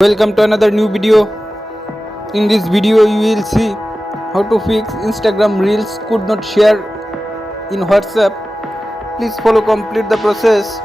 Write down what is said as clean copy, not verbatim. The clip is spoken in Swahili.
Welcome to another new video. In this video you will see how to fix Instagram reels could not share in WhatsApp. Please follow complete the process.